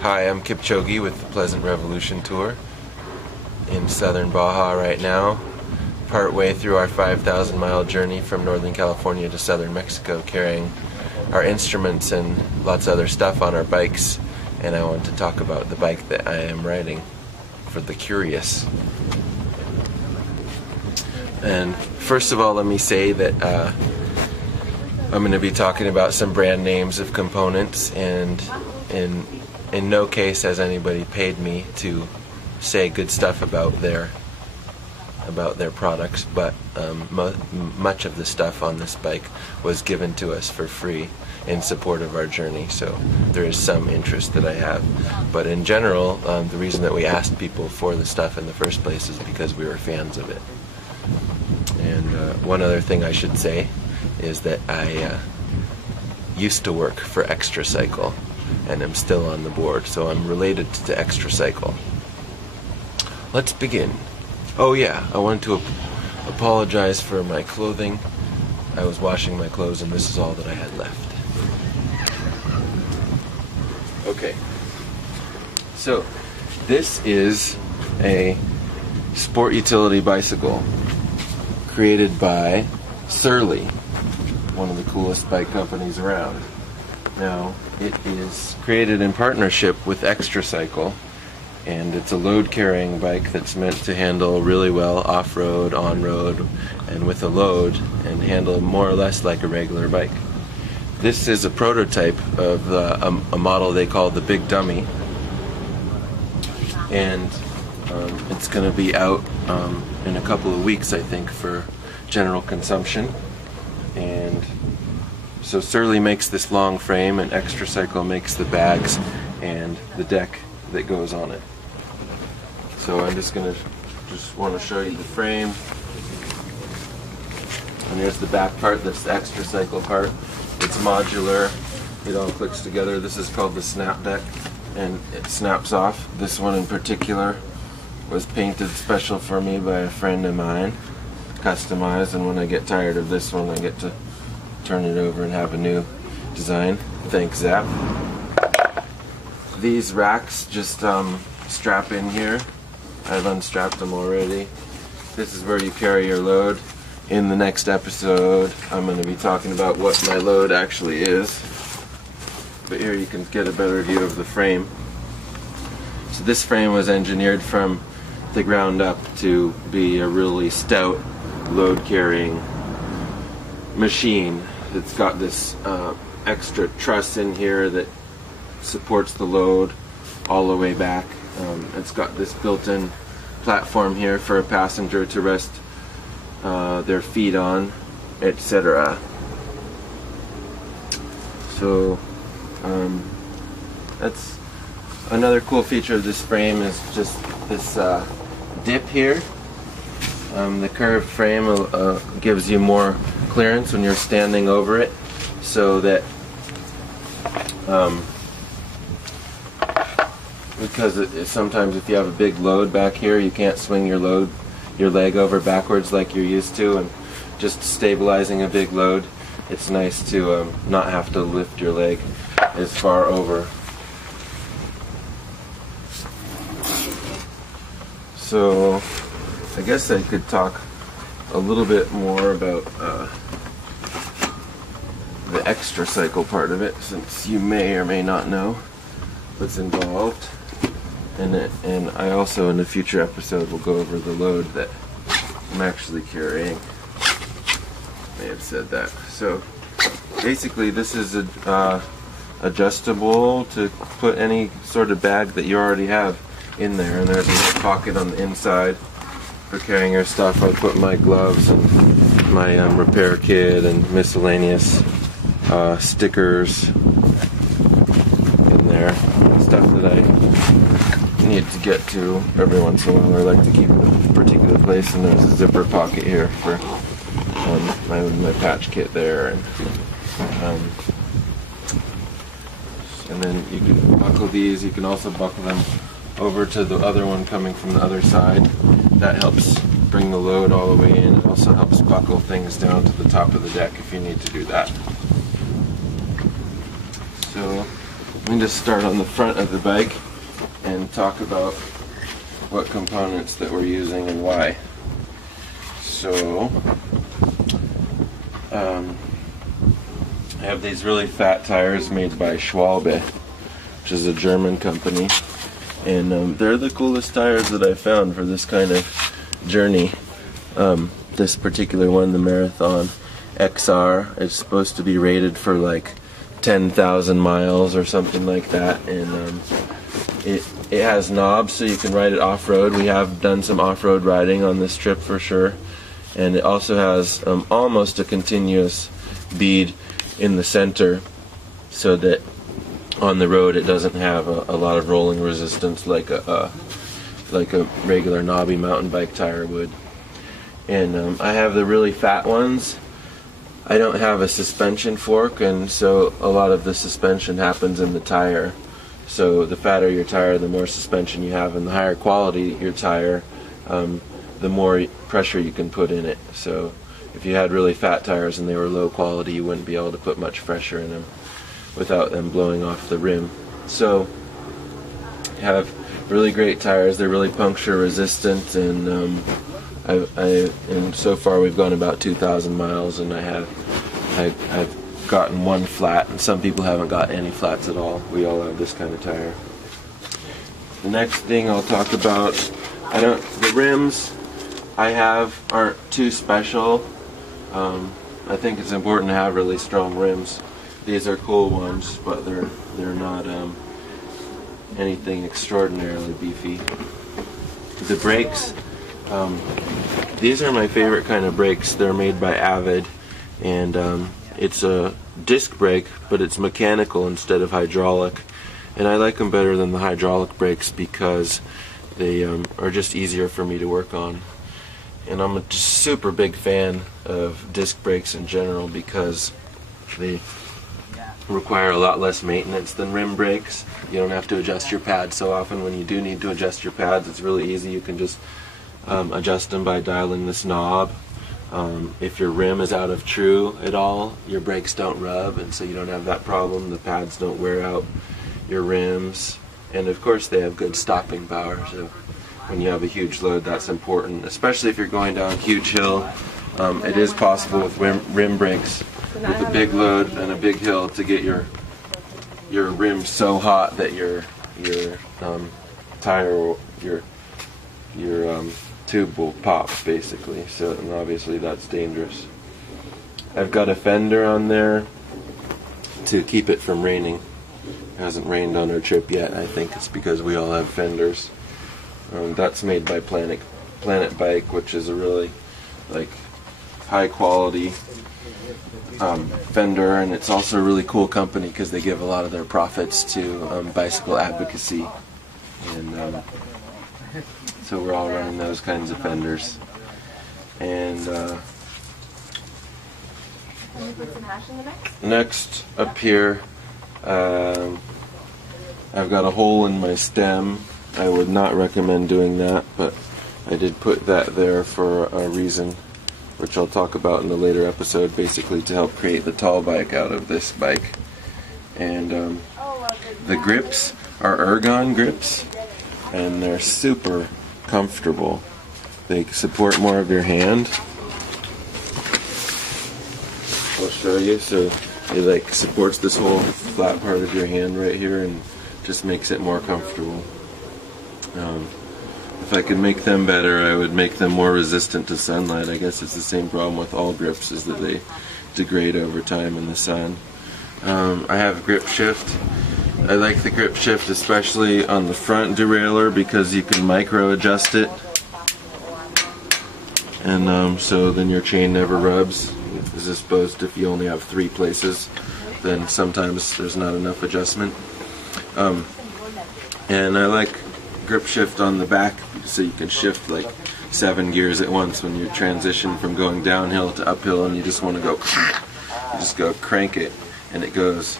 Hi, I'm Kipchoge with the Pleasant Revolution Tour in southern Baja right now, partway through our 5,000-mile journey from Northern California to southern Mexico, carrying our instruments and lots of other stuff on our bikes. And I want to talk about the bike that I am riding for the curious. And first of all, let me say that I'm going to be talking about some brand names of components, and in no case has anybody paid me to say good stuff about their products, but much of the stuff on this bike was given to us for free in support of our journey, so there is some interest that I have. But in general, the reason that we asked people for the stuff in the first place is because we were fans of it. And one other thing I should say is that I used to work for Extra Cycle, and I'm still on the board, so I'm related to Extra Cycle. Let's begin. Oh yeah, I want to apologize for my clothing. I was washing my clothes and this is all that I had left. Okay, so this is a sport utility bicycle created by Surly, one of the coolest bike companies around. Now, it is created in partnership with Extra Cycle, and it's a load-carrying bike that's meant to handle really well off-road, on-road, and with a load, and handle more or less like a regular bike. This is a prototype of a model they call the Big Dummy, and it's going to be out in a couple of weeks, I think, for general consumption. And so Surly makes this long frame, and Extra Cycle makes the bags and the deck that goes on it. So I'm just want to show you the frame. And there's the back part, that's the Extra Cycle part. It's modular, it all clicks together. This is called the snap deck, and it snaps off. This one in particular was painted special for me by a friend of mine, customized, and when I get tired of this one I get to turn it over and have a new design. Thanks, Zap. These racks just strap in here. I've unstrapped them already. This is where you carry your load. In the next episode I'm going to be talking about what my load actually is, but here you can get a better view of the frame. So this frame was engineered from the ground up to be a really stout load carrying machine. It's got this extra truss in here that supports the load all the way back. It's got this built-in platform here for a passenger to rest their feet on, etc. So that's another cool feature of this frame, is just this dip here. The curved frame gives you more clearance when you're standing over it, so that because sometimes if you have a big load back here, you can't swing your leg over backwards like you're used to, and just stabilizing a big load, it's nice to not have to lift your leg as far over. So I guess I could talk a little bit more about the Extra Cycle part of it, since you may or may not know what's involved. And I also, in a future episode, will go over the load that I'm actually carrying. May have said that. So basically this is adjustable to put any sort of bag that you already have in there, and there's a pocket on the inside for carrying your stuff. I put my gloves and my repair kit and miscellaneous stickers in there, stuff that I need to get to every once in a while. I like to keep it in a particular place, and there's a zipper pocket here for my patch kit there, and then you can buckle these. You can also buckle them over to the other one coming from the other side. That helps bring the load all the way in. It also helps buckle things down to the top of the deck if you need to do that. So Let me just start on the front of the bike and talk about what components that we're using and why. So, I have these really fat tires made by Schwalbe, which is a German company, and they're the coolest tires that I found for this kind of journey. This particular one, the Marathon XR, is supposed to be rated for like 10,000 miles or something like that, and it has knobs so you can ride it off-road. We have done some off-road riding on this trip for sure, and it also has almost a continuous bead in the center so that on the road it doesn't have a lot of rolling resistance like a regular knobby mountain bike tire would. And I have the really fat ones. I don't have a suspension fork, and so a lot of the suspension happens in the tire. So the fatter your tire, the more suspension you have, and the higher quality your tire, the more pressure you can put in it. So if you had really fat tires and they were low quality, you wouldn't be able to put much pressure in them without them blowing off the rim. So you have really great tires. They're really puncture resistant, and and so far we've gone about 2,000 miles, and I've gotten one flat, and some people haven't got any flats at all. We all have this kind of tire. The next thing I'll talk about, the rims I have aren't too special. I think it's important to have really strong rims. These are cool ones, but they're not anything extraordinarily beefy. The brakes, these are my favorite kind of brakes. They're made by Avid, and it's a disc brake, but it's mechanical instead of hydraulic. And I like them better than the hydraulic brakes because they are just easier for me to work on. And I'm a just super big fan of disc brakes in general because they require a lot less maintenance than rim brakes. You don't have to adjust your pads so often. When you do need to adjust your pads, it's really easy. You can just adjust them by dialing this knob. If your rim is out of true at all, your brakes don't rub, and so you don't have that problem. The pads don't wear out your rims, and of course they have good stopping power. So when you have a huge load, that's important, especially if you're going down a huge hill. It is possible with rim brakes with a big load and a big hill to get your rim so hot that your tire, your tube will pop, basically. So, and obviously that's dangerous. I've got a fender on there to keep it from raining. It hasn't rained on our trip yet. I think it's because we all have fenders. That's made by Planet Bike, which is a really high quality fender, and it's also a really cool company because they give a lot of their profits to bicycle advocacy, and so we're all running those kinds of fenders. And next up here, I've got a hole in my stem. I would not recommend doing that, but I did put that there for a reason, which I'll talk about in a later episode, basically to help create the tall bike out of this bike. And the grips are ergon grips, and they're super comfortable. They support more of your hand. I'll show you. So it supports this whole flat part of your hand right here and just makes it more comfortable. If I could make them better, I would make them more resistant to sunlight. I guess it's the same problem with all grips, is that they degrade over time in the sun. I have grip shift. I like the grip shift especially on the front derailleur because you can micro adjust it, and so then your chain never rubs, as opposed to if you only have 3 places, then sometimes there's not enough adjustment. And I like grip shift on the back so you can shift 7 gears at once when you transition from going downhill to uphill, and you just want to go, you just go crank it and it goes.